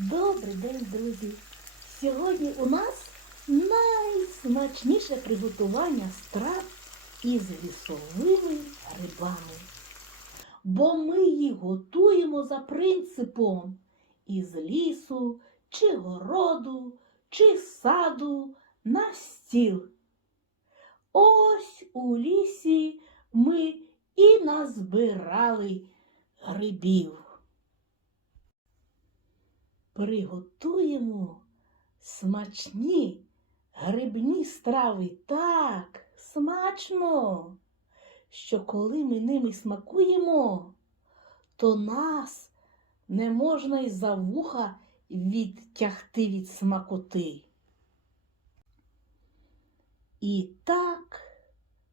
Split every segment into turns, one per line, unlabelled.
Добрий день, друзі! Сьогодні у нас найсмачніше приготування страв із лісовими грибами. Бо ми їх готуємо за принципом із лісу, чи городу, чи саду на стіл. Ось у лісі ми і назбирали грибів. Приготуємо смачні грибні страви так смачно, що коли ми ними смакуємо, то нас не можна й за вуха відтягти від смакоти. І так,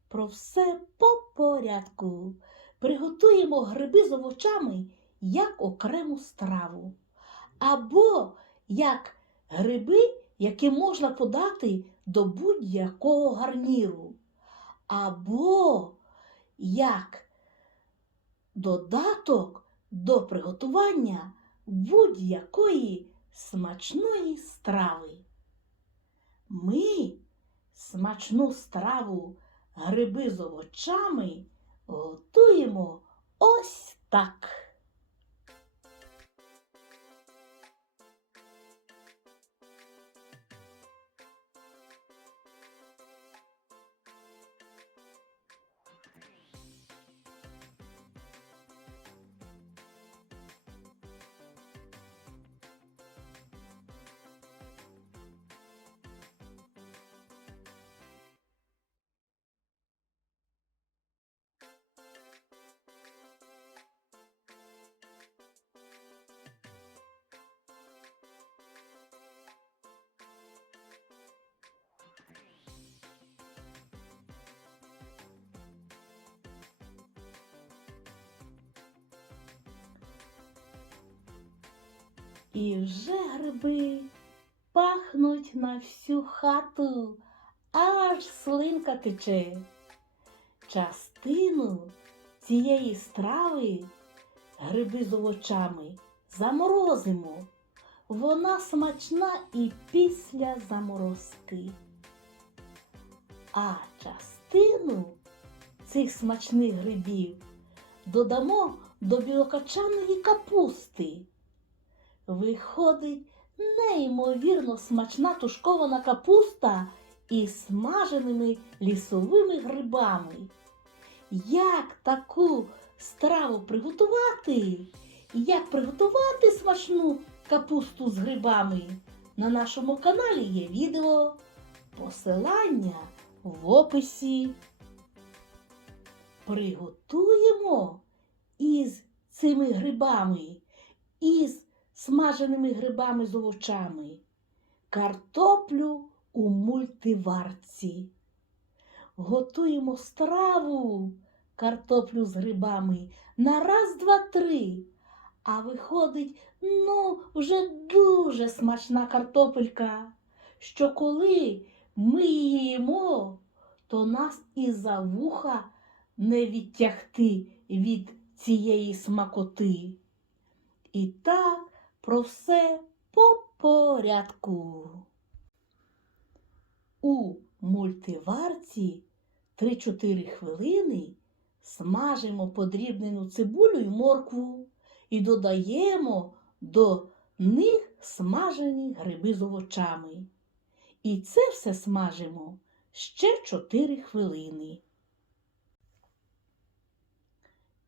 про все по порядку. Приготуємо гриби з овочами як окрему страву або як гриби, які можна подати до будь-якого гарніру, або як додаток до приготування будь-якої смачної страви. Ми смачну страву гриби з овочами готуємо ось так. І вже гриби пахнуть на всю хату, аж слинка тече. Частину цієї страви гриби з овочами заморозимо. Вона смачна і після заморозки. А частину цих смачних грибів додамо до білокачаної капусти. Виходить неймовірно смачна тушкована капуста із смаженими лісовими грибами. Як таку страву приготувати? Як приготувати смачну капусту з грибами? На нашому каналі є відео, посилання в описі. Приготуємо із цими грибами, із смаженими грибами з овочами, картоплю у мультиварці. Готуємо страву картоплю з грибами на раз, два, три. А виходить, ну, вже дуже смачна картопелька, що коли ми її їмо, то нас і за вуха не відтягти від цієї смакоти. І так про все по порядку. У мультиварці 3-4 хвилини смажимо подрібнену цибулю і моркву і додаємо до них смажені гриби з овочами. І це все смажимо ще 4 хвилини.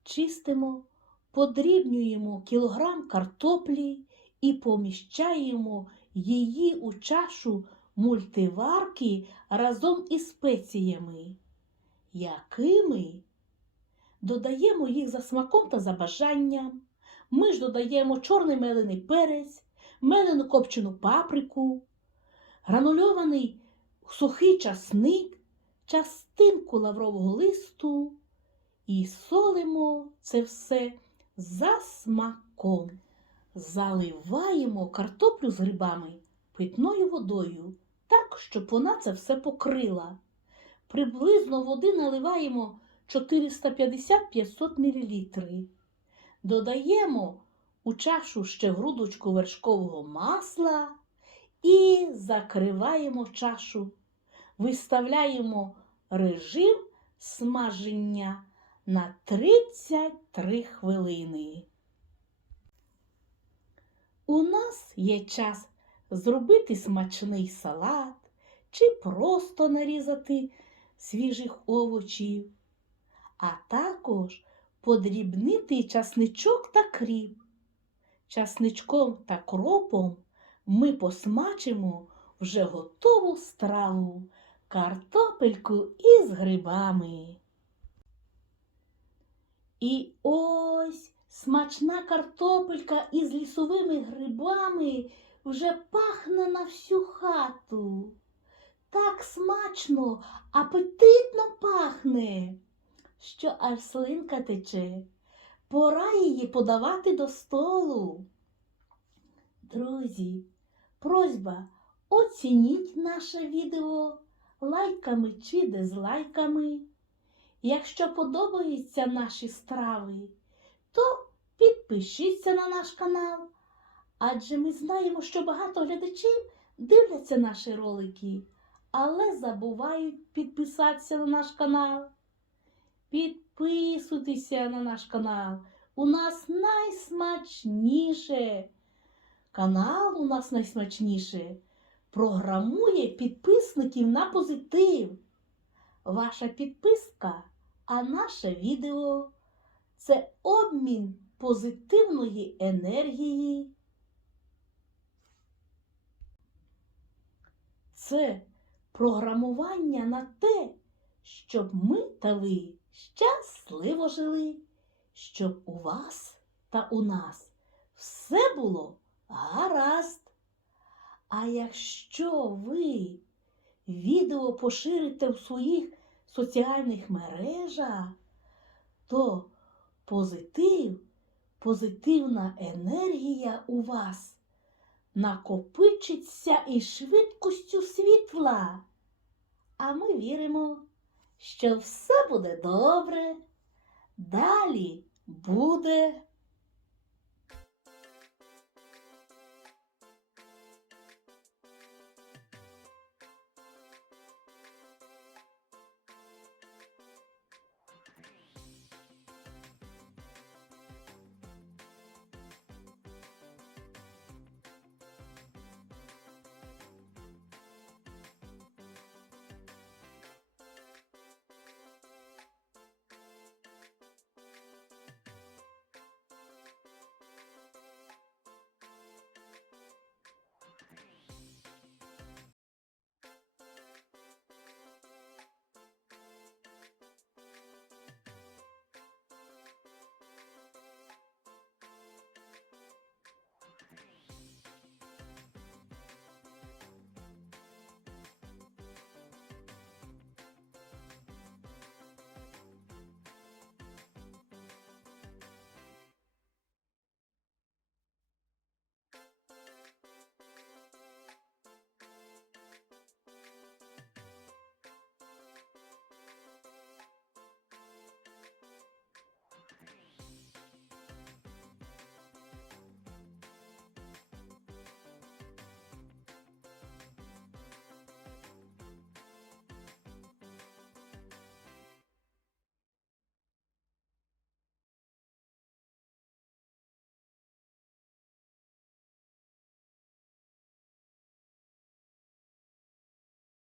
Чистимо, подрібнюємо кілограм картоплі і поміщаємо її у чашу мультиварки разом із спеціями, якими додаємо їх за смаком та за бажанням. Ми ж додаємо чорний мелений перець, мелену копчену паприку, гранульований сухий часник, частинку лаврового листу і солимо це все за смаком. Заливаємо картоплю з грибами питною водою, так, щоб вона це все покрила. Приблизно води наливаємо 450-500 мл. Додаємо у чашу ще грудочку вершкового масла і закриваємо чашу. Виставляємо режим смаження на 33 хвилини. У нас є час зробити смачний салат чи просто нарізати свіжих овочів, а також подрібнити часничок та кріп. Часничком та кропом ми посмачимо вже готову страву, картопельку із грибами. І ось смачна картопелька із лісовими грибами вже пахне на всю хату. Так смачно, апетитно пахне, що аж слинка тече. Пора її подавати до столу. Друзі, просьба, оцініть наше відео лайками чи дизлайками. Якщо подобаються наші страви, то підпишіться на наш канал, адже ми знаємо, що багато глядачів дивляться наші ролики, але забувають підписатися на наш канал. Підписуйтеся на наш канал. У нас найсмачніше. Канал у нас найсмачніше. Програмує підписників на позитив. Ваша підписка, а наше відео це обмін позитивної енергії. Це програмування на те, щоб ми та ви щасливо жили, щоб у вас та у нас все було гаразд. А якщо ви відео поширите в своїх соціальних мережах, то позитив, позитивна енергія у вас накопичиться із швидкістю світла. А ми віримо, що все буде добре. Далі буде